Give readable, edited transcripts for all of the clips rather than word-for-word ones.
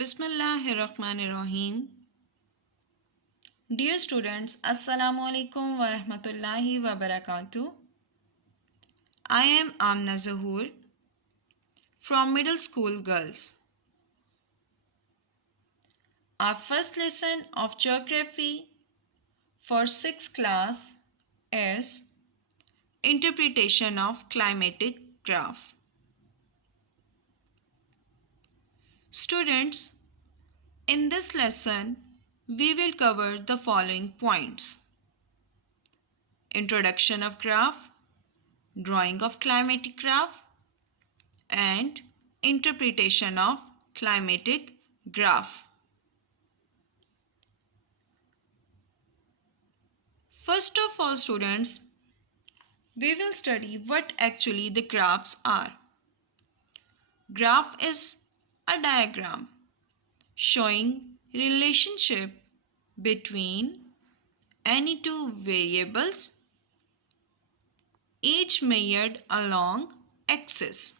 Bismillahirrahmanirrahim. Dear students, Assalamu alaikum wa rahmatullahi wa barakatuh. I am Amna Zahur from Middle School Girls. Our first lesson of Geography for 6th class is Interpretation of Climatic Graph. Students, in this lesson, we will cover the following points: introduction of graph, drawing of climatic graph, and interpretation of climatic graph. First of all, students, we will study what actually the graphs are. Graph is a diagram showing relationship between any two variables, each measured along axis.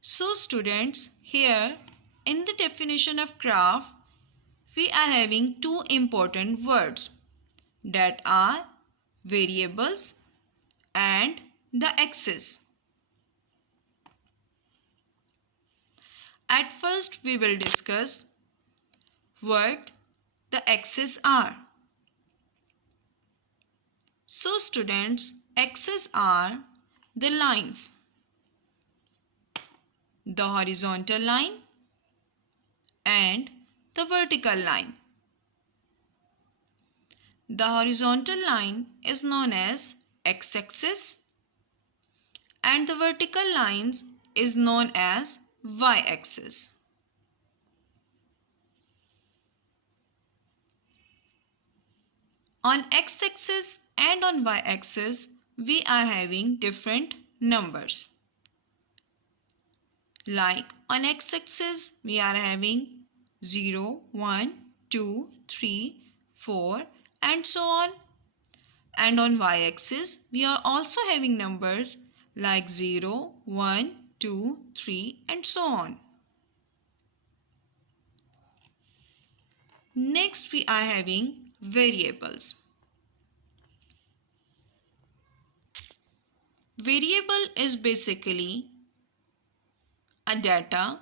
So students, here in the definition of graph, we are having two important words that are variables and the axis. At first, we will discuss what the axes are. So students, axes are the lines, the horizontal line and the vertical line. The horizontal line is known as x-axis and the vertical lines is known as y-axis. On x-axis and on y-axis, we are having different numbers. Like on x-axis, we are having 0, 1, 2, 3, 4 and so on. And on y-axis, we are also having numbers like 0, 1, 2, 3 and so on. Next, we are having variables. Variable is basically a data.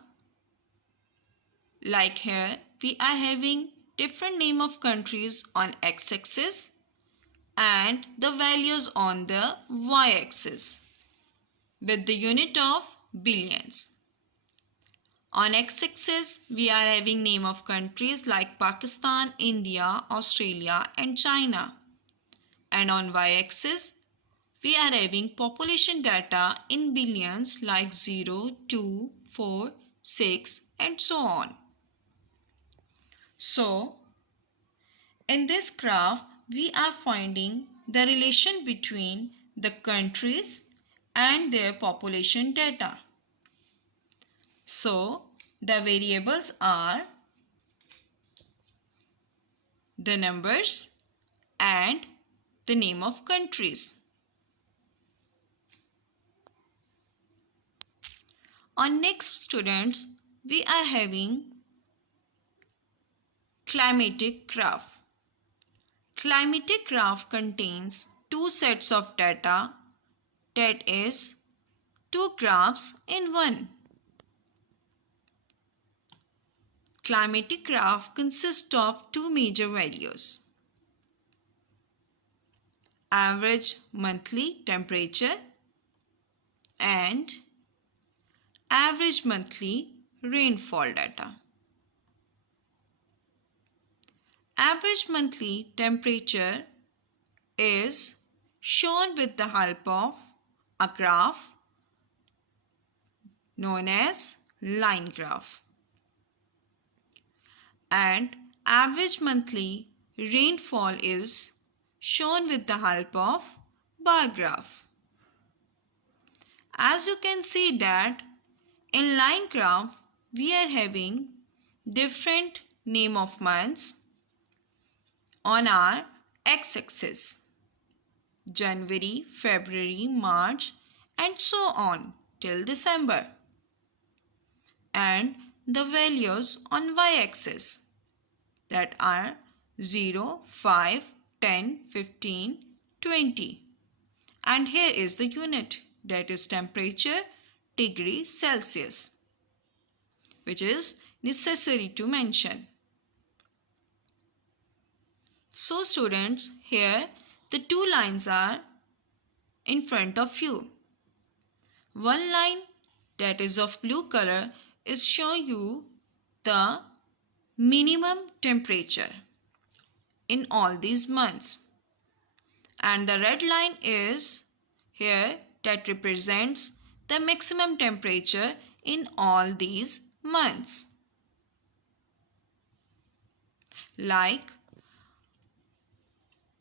Like here, we are having different name of countries on x-axis and the values on the y-axis with the unit of billions. On x-axis, we are having name of countries like Pakistan, India, Australia and China. And on y-axis, we are having population data in billions like 0, 2, 4, 6 and so on. So, in this graph, we are finding the relation between the countries and their population data. So, the variables are the numbers and the name of countries. On next, students, we are having climatic graph. Climatic graph contains two sets of data, that is, two graphs in one. Climatic graph consists of two major values: average monthly temperature and average monthly rainfall data. Average monthly temperature is shown with the help of a graph known as line graph. And average monthly rainfall is shown with the help of bar graph. As you can see that in line graph, we are having different name of months on our x-axis: January, February, March and so on till December. And the values on y-axis, that are 0, 5, 10, 15, 20. And here is the unit, that is temperature, degree Celsius, which is necessary to mention. So students, here the two lines are in front of you. One line, that is of blue color, is showing you the minimum temperature in all these months. And the red line is here that represents the maximum temperature in all these months. Like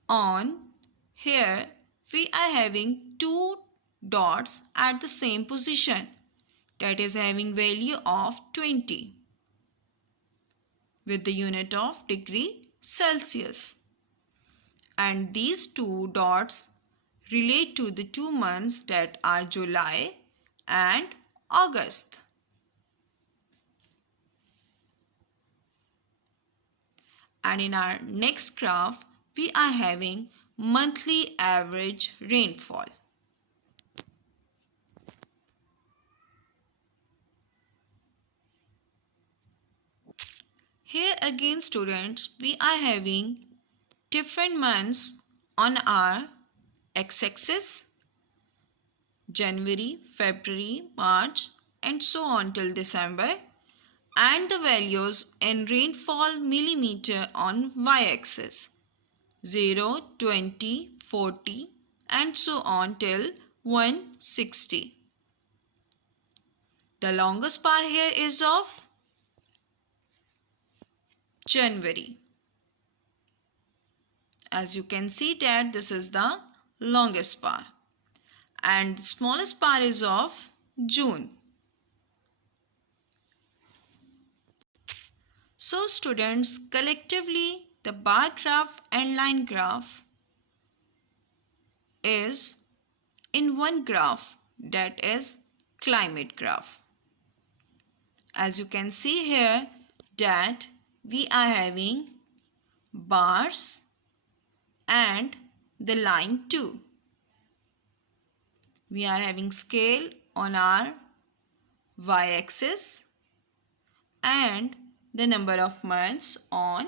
on here we are having two dots at the same position, that is having value of 20 with the unit of degree Celsius. And these two dots relate to the 2 months, that are July and August. And in our next graph, we are having monthly average rainfall. Here again students, we are having different months on our x-axis, January, February, March and so on till December, and the values in rainfall millimeter on y-axis, 0, 20, 40 and so on till 160. The longest bar here is of January. As you can see that this is the longest bar, and the smallest bar is of June. So students, collectively the bar graph and line graph is in one graph, that is climate graph. As you can see here that we are having bars and the line too. We are having scale on our y-axis and the number of months on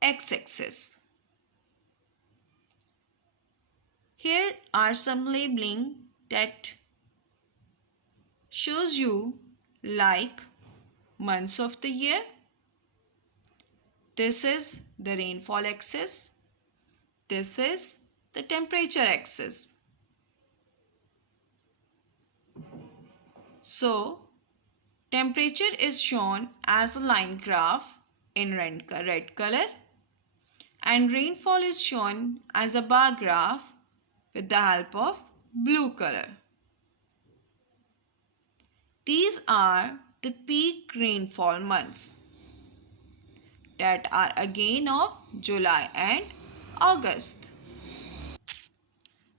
x-axis. Here are some labeling that shows you like months of the year. This is the rainfall axis. This is the temperature axis. So, temperature is shown as a line graph in red color and rainfall is shown as a bar graph with the help of blue color. These are the peak rainfall months, that are again of July and August.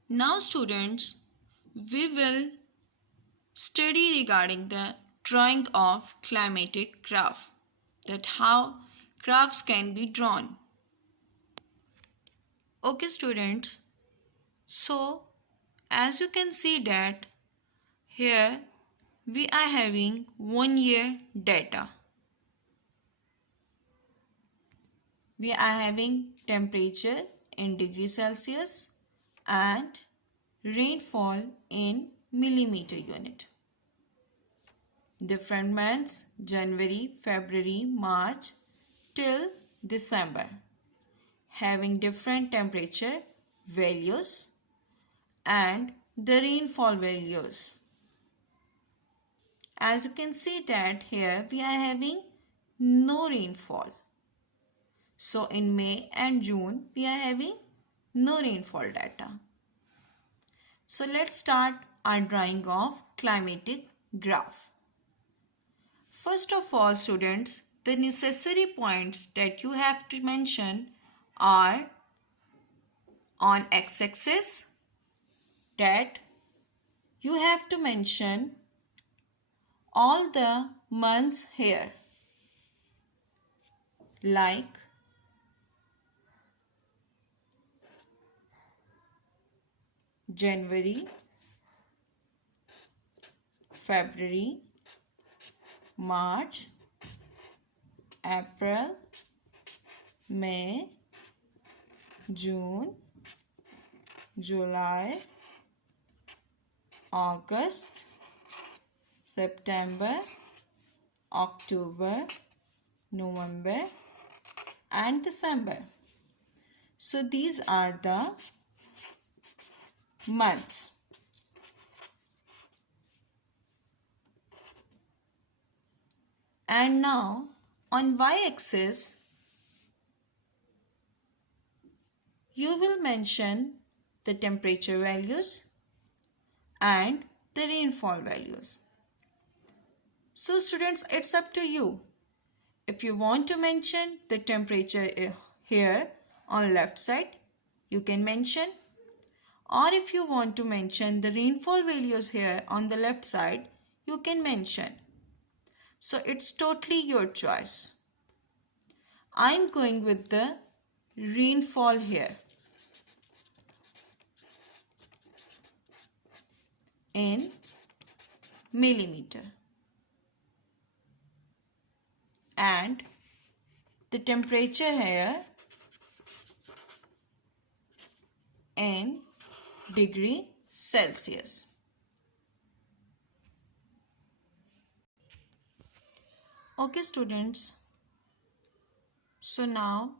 Now students, we will study regarding the drawing of climatic graph, that how graphs can be drawn. Okay students, so as you can see that here we are having 1 year data. We are having temperature in degrees Celsius and rainfall in millimeter unit. Different months, January, February, March till December, having different temperature values and the rainfall values. As you can see that here we are having no rainfall. So in May and June we are having no rainfall data. So let's start our drawing of climatic graph. First of all students, the necessary points that you have to mention are on x-axis, that you have to mention all the months here, like January, February, March, April, May, June, July, August, September, October, November and December. So these are the months. And now on y-axis, you will mention the temperature values and the rainfall values. So students, it's up to you. If you want to mention the temperature here on left side, you can mention. Or if you want to mention the rainfall values here on the left side, you can mention. So it's totally your choice. I'm going with the rainfall here in millimeter. And the temperature here in degree Celsius. Okay students, so now